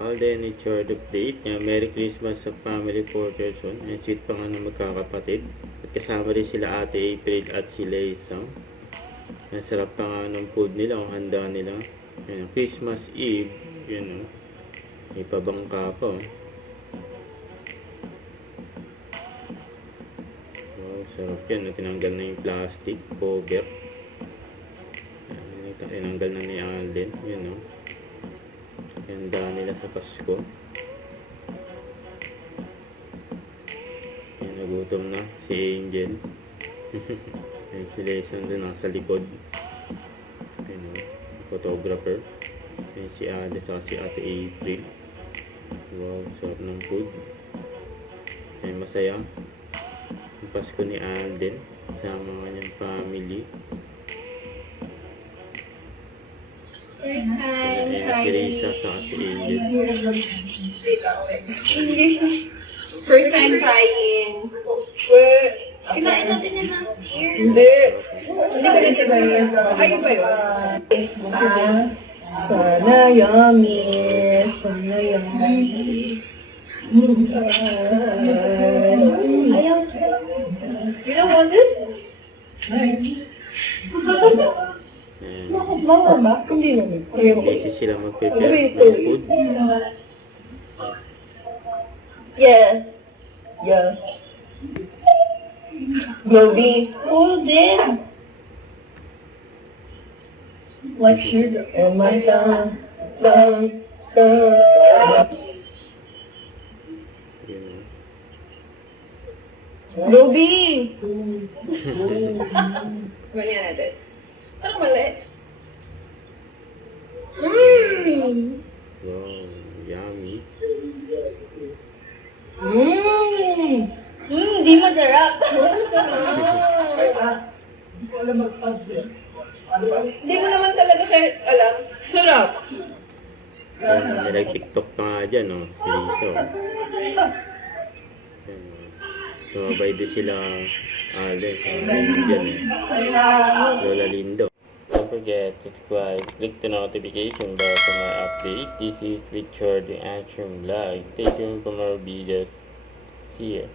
Alden, it's your update. Merry Christmas sa family Porterson. And sweet pa nga ng magkakapatid. At kasama rin sila Ate April at sila Isang. Ang sarap pa nga ng food nila, ang handa nila. Ayan, Christmas Eve, yun o. May pabangka pa o. Wow, sarap yan. Tinanggal na yung plastic, cover. Tinanggal na ni Alden, yun o. Handa nila sa Pasko. Ayan, nagutom na si Angel. Ayan, si Leson doon nasa likod. Ayan, photographer. Ayan, si Ada saka si Ate April. Wow, sarap ng food. Ayan, masaya ang Pasko ni Alden kasama kanyang family. First time trying Teresa sa si Angel. First time trying. Kinain natin yan last year. Hindi. Hindi ka rin kinain. Ay, ba yun? Sana yummy. Sana yummy. Ayaw. You don't want this? Mama ba? Hindi naman. Kasi sila mag-prepare ng food. Yes. Yes. Moby. Hold it. Like sugar in my tongue. Yun. Moby! Ganyan natin. Ano mali? Wow, yummy. Hindi masarap. Hindi mo naman talaga alam. Sarap. Nag-TikTok pa nga dyan, no? Teresa. Sumabay din sila Alex, Angel, Lola Lindo. Don't forget to subscribe, click the notification bell for my update. This is Richard the Action Vlog. Stay tuned for more videos. See ya.